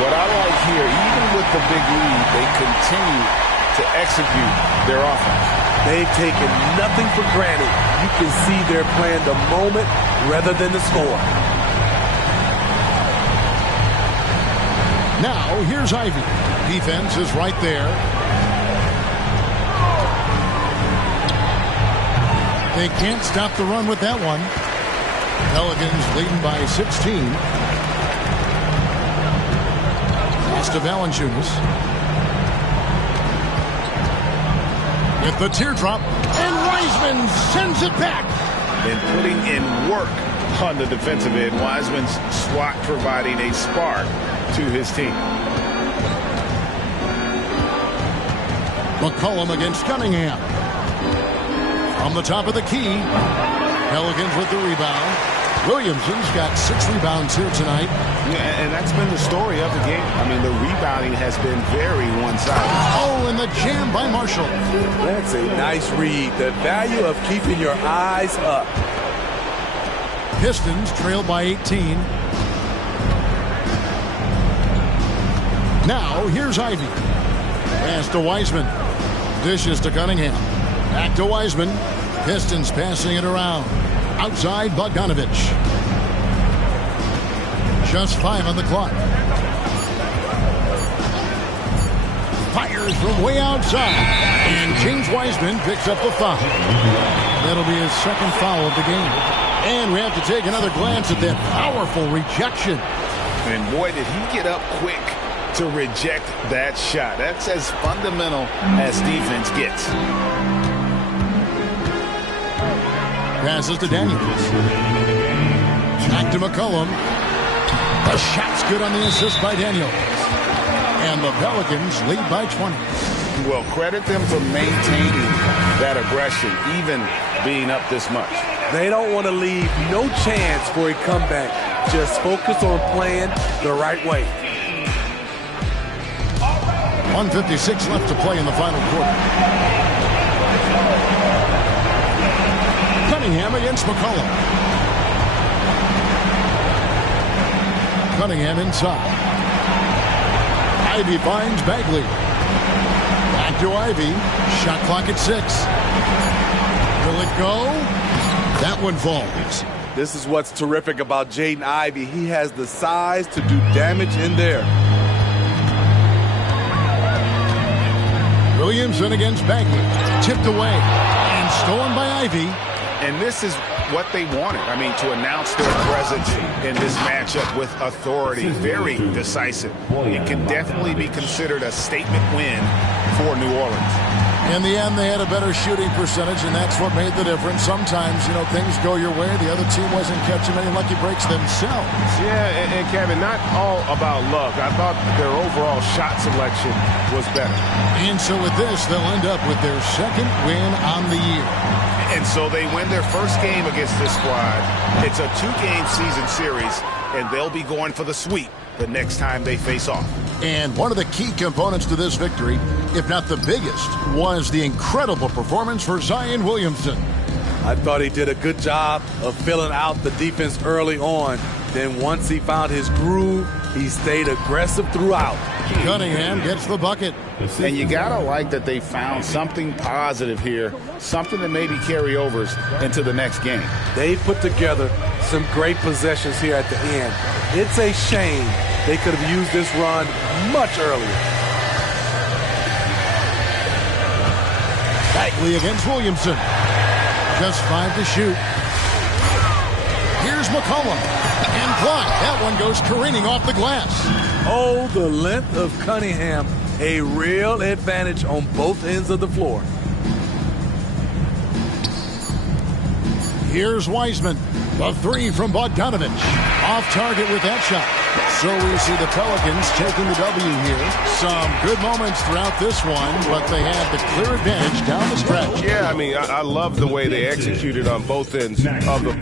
What I like here, even with the big lead, they continue to execute their offense. They've taken nothing for granted. You can see they're playing the moment rather than the score. Now, here's Ivey. Defense is right there. They can't stop the run with that one. Pelicans leading by 16. Pass to Valanciunas. With the teardrop, and Wiseman sends it back. And putting in work on the defensive end. Wiseman's swat providing a spark to his team. McCollum against Cunningham. From the top of the key. Pelicans with the rebound. Williamson's got 6 rebounds here tonight. Yeah, and that's been the story of the game. The rebounding has been very one-sided. Oh, and the jam by Marshall. That's a nice read. The value of keeping your eyes up. Pistons trail by 18. Now, here's Ivey. Pass to Wiseman. Dishes to Cunningham. Back to Wiseman. Pistons passing it around. Outside Bogdanovich. Just 5 on the clock. Fires from way outside. And James Wiseman picks up the foul. That'll be his second foul of the game. And we have to take another glance at that powerful rejection. And boy, did he get up quick to reject that shot. That's as fundamental as defense gets. Passes to Daniels. Back to McCollum. The shot's good on the assist by Daniels. And the Pelicans lead by 20. Well, credit them for maintaining that aggression, even being up this much. They don't want to leave no chance for a comeback. Just focus on playing the right way. 1:56 left to play in the final quarter. Cunningham against McCollum. Cunningham inside. Ivy finds Bagley. Back to Ivy. Shot clock at 6. Will it go? That one falls. This is what's terrific about Jaden Ivey. He has the size to do damage in there. Williamson against Bagley. Tipped away and stolen by Ivy. And this is what they wanted. I mean, to announce their presence in this matchup with authority. Very decisive. It can definitely be considered a statement win for New Orleans. In the end, they had a better shooting percentage, and that's what made the difference. Sometimes, things go your way. The other team wasn't catching many lucky breaks themselves. Yeah, and Kevin, not all about luck. I thought their overall shot selection was better. And so with this, they'll end up with their second win on the year. And so they win their first game against this squad. It's a 2-game season series, and they'll be going for the sweep the next time they face off. And one of the key components to this victory, if not the biggest, was the incredible performance for Zion Williamson. I thought he did a good job of filling out the defense early on. Then once he found his groove, he stayed aggressive throughout. Cunningham gets the bucket. And you got to like that they found something positive here, something that maybe carry overs into the next game. They put together some great possessions here at the end. It's a shame they could have used this run much earlier. Bagley against Williamson. Just 5 to shoot. Here's McCollum. And blocked. That one goes careening off the glass. Oh, the length of Cunningham. A real advantage on both ends of the floor. Here's Wiseman. The 3 from Bogdanovich. Off target with that shot. So we see the Pelicans taking the W here. Some good moments throughout this one, but they had the clear advantage down the stretch. Yeah, I mean, I love the way they executed on both ends of the